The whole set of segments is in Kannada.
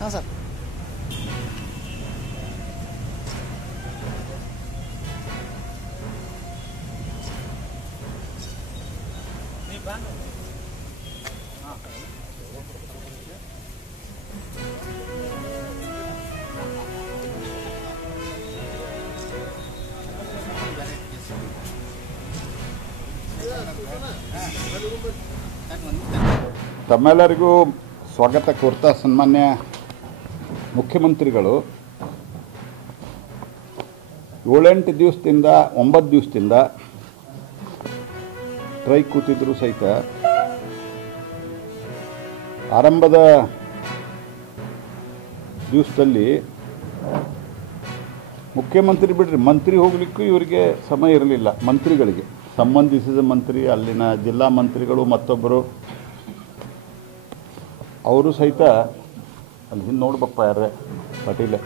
हाँ सर ತಮ್ಮೆಲ್ಲರಿಗೂ ಸ್ವಾಗತ ಕೋರ್ತಾ ಸನ್ಮಾನ್ಯ ಮುಖ್ಯಮಂತ್ರಿಗಳು 7-8 ದಿವಸದಿಂದ 9 ದಿವಸದಿಂದ ಟ್ರೈ ಕೂತಿದ್ರು ಸಹಿತ ಆರಂಭದ ದಿವಸದಲ್ಲಿ ಮುಖ್ಯಮಂತ್ರಿ ಬಿಡ್ರಿ ಮಂತ್ರಿ ಹೋಗಲಿಕ್ಕೂ ಇವರಿಗೆ ಸಮಯ ಇರಲಿಲ್ಲ. ಮಂತ್ರಿಗಳಿಗೆ ಸಂಬಂಧಿಸಿದ ಮಂತ್ರಿ, ಅಲ್ಲಿನ ಜಿಲ್ಲಾ ಮಂತ್ರಿಗಳು ಮತ್ತೊಬ್ಬರು ಅವರು ಸಹಿತ ಅಲ್ಲಿ ಹಿಂದೆ ನೋಡ್ಬೇಕಪ್ಪ ಯಾರೇ ಪಾಟೀಲ್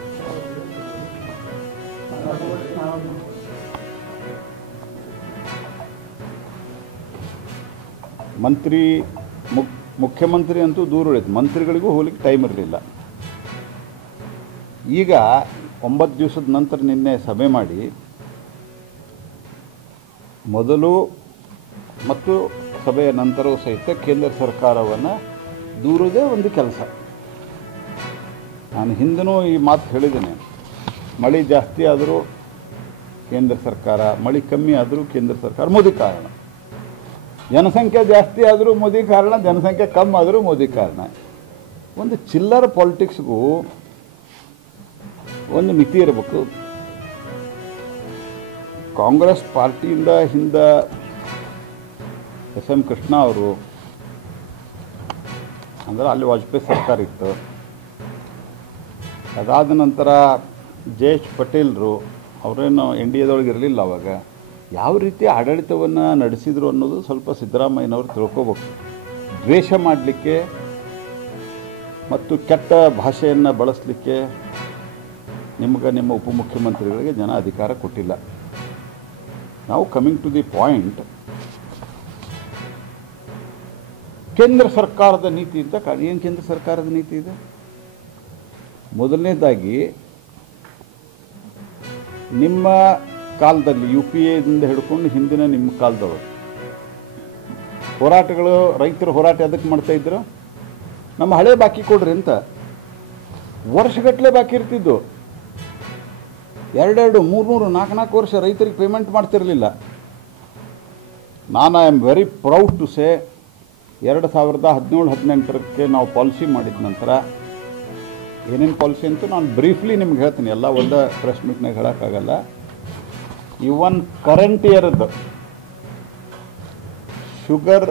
ಮಂತ್ರಿ ಮುಖ್ಯಮಂತ್ರಿ ಅಂತೂ ದೂರ ಉಳಿತು, ಮಂತ್ರಿಗಳಿಗೂ ಹೋಗ್ಲಿಕ್ಕೆ ಟೈಮ್ ಇರಲಿಲ್ಲ. ಈಗ 9 ದಿವಸದ ನಂತರ ನಿನ್ನೆ ಸಭೆ ಮಾಡಿ ಮೊದಲು ಮತ್ತು ಸಭೆಯ ನಂತರವೂ ಸಹಿತ ಕೇಂದ್ರ ಸರ್ಕಾರವನ್ನು ದೂರದೇ ಒಂದು ಕೆಲಸ. ನಾನು ಹಿಂದೂ ಈ ಮಾತು ಹೇಳಿದ್ದೇನೆ, ಮಳೆ ಜಾಸ್ತಿ ಆದರೂ ಕೇಂದ್ರ ಸರ್ಕಾರ, ಮಳೆ ಕಮ್ಮಿ ಆದರೂ ಕೇಂದ್ರ ಸರ್ಕಾರ ಮೋದಿ ಕಾರಣ, ಜನಸಂಖ್ಯೆ ಜಾಸ್ತಿ ಆದರೂ ಮೋದಿ ಕಾರಣ, ಜನಸಂಖ್ಯೆ ಕಮ್ಮಿ ಆದರೂ ಮೋದಿ ಕಾರಣ. ಒಂದು ಚಿಲ್ಲರ್ ಪಾಲಿಟಿಕ್ಸ್ಗೂ ಒಂದು ಮಿತಿ ಇರಬೇಕು. ಕಾಂಗ್ರೆಸ್ ಪಾರ್ಟಿಯಿಂದ ಹಿಂದೆ ಎಸ್ ಎಂ ಕೃಷ್ಣ ಅವರು, ಅಂದರೆ ಅಲ್ಲಿ ವಾಜಪೇಯಿ ಸರ್ಕಾರ ಇತ್ತು, ಅದಾದ ನಂತರ ಜಯೇಶ್ ಪಟೇಲ್ರು, ಅವರೇನು NDAದೊಳಗೆ ಇರಲಿಲ್ಲ ಅವಾಗ, ಯಾವ ರೀತಿ ಆಡಳಿತವನ್ನು ನಡೆಸಿದರು ಅನ್ನೋದು ಸ್ವಲ್ಪ ಸಿದ್ದರಾಮಯ್ಯನವರು ತಿಳ್ಕೋಬೇಕು. ದ್ವೇಷ ಮಾಡಲಿಕ್ಕೆ ಮತ್ತು ಕೆಟ್ಟ ಭಾಷೆಯನ್ನು ಬಳಸಲಿಕ್ಕೆ ನಿಮಗೆ ನಿಮ್ಮ ಉಪಮುಖ್ಯಮಂತ್ರಿಗಳಿಗೆ ಜನ ಅಧಿಕಾರ ಕೊಟ್ಟಿಲ್ಲ. ನಾವು ಕಮಿಂಗ್ ಟು ದಿ ಪಾಯಿಂಟ್, ಕೇಂದ್ರ ಸರ್ಕಾರದ ನೀತಿ ಅಂತ ಏನು ಕೇಂದ್ರ ಸರ್ಕಾರದ ನೀತಿ ಇದೆ? ಮೊದಲನೇದಾಗಿ ನಿಮ್ಮ ಕಾಲದಲ್ಲಿ UPAದಿಂದ ಹಿಡ್ಕೊಂಡು ಹಿಂದಿನ ನಿಮ್ಮ ಕಾಲದವರು ಹೋರಾಟಗಳು, ರೈತರ ಹೋರಾಟ ಅದಕ್ಕೆ ಮಾಡ್ತಾಯಿದ್ರು, ನಮ್ಮ ಹಳೆ ಬಾಕಿ ಕೊಡ್ರಿ ಅಂತ. ವರ್ಷಗಟ್ಟಲೆ ಬಾಕಿ ಇರ್ತಿದ್ದು, 2-2, 3-3, 4-4 ವರ್ಷ ರೈತರಿಗೆ ಪೇಮೆಂಟ್ ಮಾಡ್ತಿರಲಿಲ್ಲ. ನಾನು I am very proud to say 2017-18 ನಾವು ಪಾಲಿಸಿ ಮಾಡಿದ ನಂತರ ಏನೇನು ಪಾಲಿಸಿ ಅಂತೂ ನಾನು ಬ್ರೀಫ್ಲಿ ನಿಮ್ಗೆ ಹೇಳ್ತೀನಿ, ಎಲ್ಲ ಒಂದು ಪ್ರೆಸ್ ಮೀಟ್ನಾಗ ಹೇಳೋಕ್ಕಾಗಲ್ಲ. ಇವನ್ ಕರೆಂಟ್ ಇಯರ್ದು ಶುಗರ್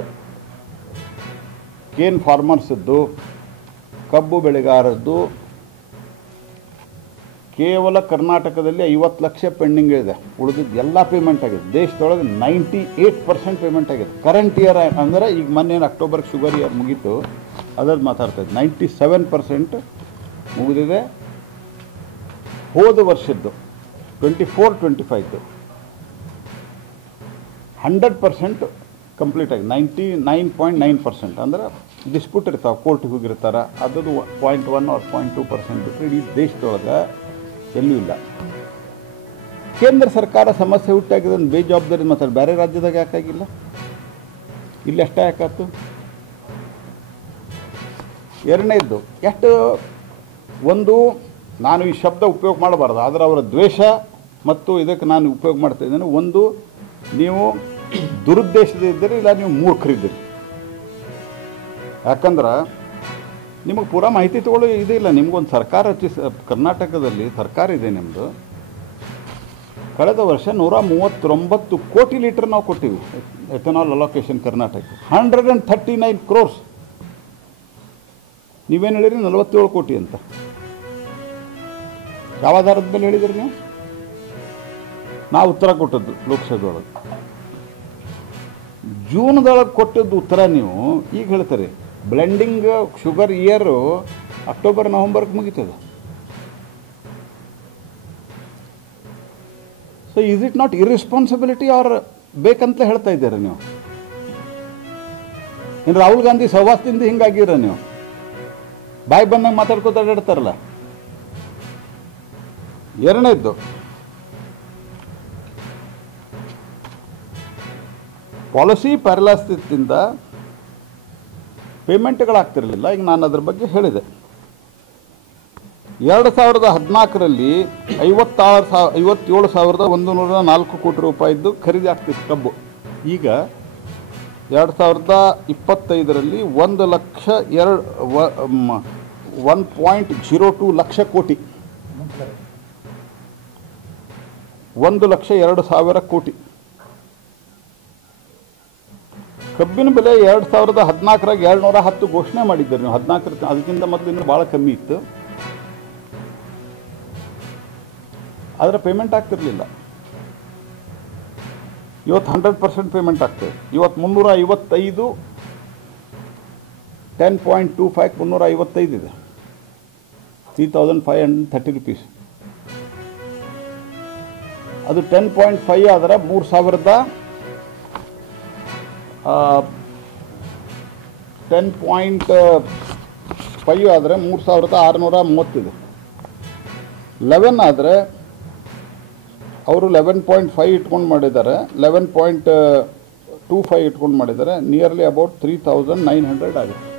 ಕೇನ್ ಫಾರ್ಮರ್ಸದ್ದು, ಕಬ್ಬು ಬೆಳೆಗಾರದ್ದು ಕೇವಲ ಕರ್ನಾಟಕದಲ್ಲಿ 50 ಲಕ್ಷ ಪೆಂಡಿಂಗ್ ಇದೆ. ಉಳಿದಿದ್ದು ಎಲ್ಲ ಪೇಮೆಂಟ್ ಆಗಿದೆ. ದೇಶದೊಳಗೆ 98% ಪೇಮೆಂಟ್ ಆಗಿದೆ. ಕರೆಂಟ್ ಇಯರ್ ಅಂದರೆ ಈಗ ಮೊನ್ನೆ ಅಕ್ಟೋಬರ್ಗೆ ಶುಗರ್ ಇಯರ್ ಮುಗೀತು, ಅದ್ರದ್ದು ಮಾತಾಡ್ತಾಯಿದ್ದು 97% ಮುಗಿದಿದೆ. ಹೋದ ವರ್ಷದ್ದು 24-25 100% ಕಂಪ್ಲೀಟ್ ಆಗಿ 99.9%. ಅಂದ್ರೆ ಡಿಸ್ಪ್ಯೂಟ್ ಇರ್ತಾವೆ, ಕೋರ್ಟಿಗೆ ಹೋಗಿರ್ತಾರೆ, ಅದದು 0.1 or 0.2% ಬಿಟ್ಟರೆ ಇಡೀ ದೇಶದೊಳಗೆ ಎಲ್ಲೂ ಇಲ್ಲ. ಕೇಂದ್ರ ಸರ್ಕಾರ ಸಮಸ್ಯೆ ಹುಟ್ಟಾಗಿದೆ ಒಂದು ಬೇಜವಾಬ್ದಾರಿ ಮಾತಾಡಿ, ಬೇರೆ ರಾಜ್ಯದಾಗ ಯಾಕಾಗಿಲ್ಲ, ಇಲ್ಲಿ ಅಷ್ಟೇ ಯಾಕಾಯ್ತು? ಎರಡನೇದ್ದು, ಎಷ್ಟು ಒಂದು ನಾನು ಈ ಶಬ್ದ ಉಪಯೋಗ ಮಾಡಬಾರ್ದು, ಆದರೆ ಅವರ ದ್ವೇಷ ಮತ್ತು ಇದಕ್ಕೆ ನಾನು ಉಪಯೋಗ ಮಾಡ್ತಾ ಇದ್ದೇನೆ. ಒಂದು, ನೀವು ದುರುದ್ದೇಶದ ಇದ್ದೀರಿ, ಇಲ್ಲ ನೀವು ಮೂರ್ಖರಿದ್ದೀರಿ. ಯಾಕಂದ್ರೆ ನಿಮಗೆ ಪೂರಾ ಮಾಹಿತಿ ತೊಗೊಳ್ಳೋ ಇದಿಲ್ಲ. ನಿಮ್ಗೊಂದು ಸರ್ಕಾರ ಕರ್ನಾಟಕದಲ್ಲಿ ಸರ್ಕಾರ ಇದೆ ನಿಮ್ಮದು. ಕಳೆದ ವರ್ಷ 139 ಕೋಟಿ ಲೀಟರ್ ನಾವು ಕೊಟ್ಟಿವಿ ಎಥನಾಲ್ ಅಲೋಕೇಶನ್ ಕರ್ನಾಟಕ. 139 crores. ನೀವೇನು ಹೇಳಿರಿ 47 ಕೋಟಿ ಅಂತ. ಯಾವ ಆಧಾರದ ಮೇಲೆ ಹೇಳಿದಿರಿ ನೀವು? ನಾವು ಉತ್ತರ ಕೊಟ್ಟದ್ದು ಲೋಕಸಭೆ ಒಳಗೆ ಜೂನ್ದೊಳಗೆ ಕೊಟ್ಟದ್ದು ಉತ್ತರ ನೀವು ಈಗ ಹೇಳ್ತಾರೆ. ಬ್ಲೆಂಡಿಂಗ್ ಶುಗರ್ ಇಯರು ಅಕ್ಟೋಬರ್ ನವಂಬರ್ಗೆ ಮುಗೀತದೆ. So is it not irresponsibility or ಬೇಕಂತ ಹೇಳ್ತಾ ಇದ್ದೀರ ನೀವು? ಇನ್ನು ರಾಹುಲ್ ಗಾಂಧಿ ಸಹವಾಸದಿಂದ ಹಿಂಗಾಗಿರ ನೀವು ಬಾಯಿ ಬಂದಂಗೆ ಮಾತಾಡ್ಕೋತ ಅಡ್ಡಾಡ್ತಾರಲ್ಲ. ಎರಡನೇದ್ದು, ಪಾಲಿಸಿ ಪ್ಯಾರಲೈಸಿಸ್ದಿಂದ ಪೇಮೆಂಟ್ಗಳಾಗ್ತಿರಲಿಲ್ಲ. ಈಗ ನಾನು ಅದ್ರ ಬಗ್ಗೆ ಹೇಳಿದೆ. 2014ರಲ್ಲಿ 57,104 ಕೋಟಿ ರೂಪಾಯಿದ್ದು ಖರೀದಿ ಆಗ್ತಿತ್ತು ಕಬ್ಬು. ಈಗ 2025ರಲ್ಲಿ 1,02 ಲಕ್ಷ ಕೋಟಿ, 1,02,000 ಕೋಟಿ ಕಬ್ಬಿನ ಬೆಲೆ. 2014ರಾಗ 210 ಘೋಷಣೆ ಮಾಡಿದ್ದಾರೆ ನೀವು. 14 ಅದಕ್ಕಿಂತ ಮೊದಲು ಇನ್ನೂ ಭಾಳ ಕಮ್ಮಿ ಇತ್ತು. ಆದರೆ ಪೇಮೆಂಟ್ ಆಗ್ತಿರಲಿಲ್ಲ. ಇವತ್ತು 100% ಪೇಮೆಂಟ್ ಆಗ್ತದೆ. ಇವತ್ತು 355, 10.25 355 ಇದೆ. 3,530 rupees. ಅದು 10.5 ಆದರೆ 10.5 ಆದರೆ 3,630 ಇದೆ. 11 ಆದರೆ ಅವರು 11.5 ಇಟ್ಕೊಂಡು ಮಾಡಿದ್ದಾರೆ, 11.25 ಇಟ್ಕೊಂಡು ಮಾಡಿದ್ದಾರೆ. ನಿಯರ್ಲಿ ಅಬೌಟ್ 3,900 ಆಗುತ್ತೆ.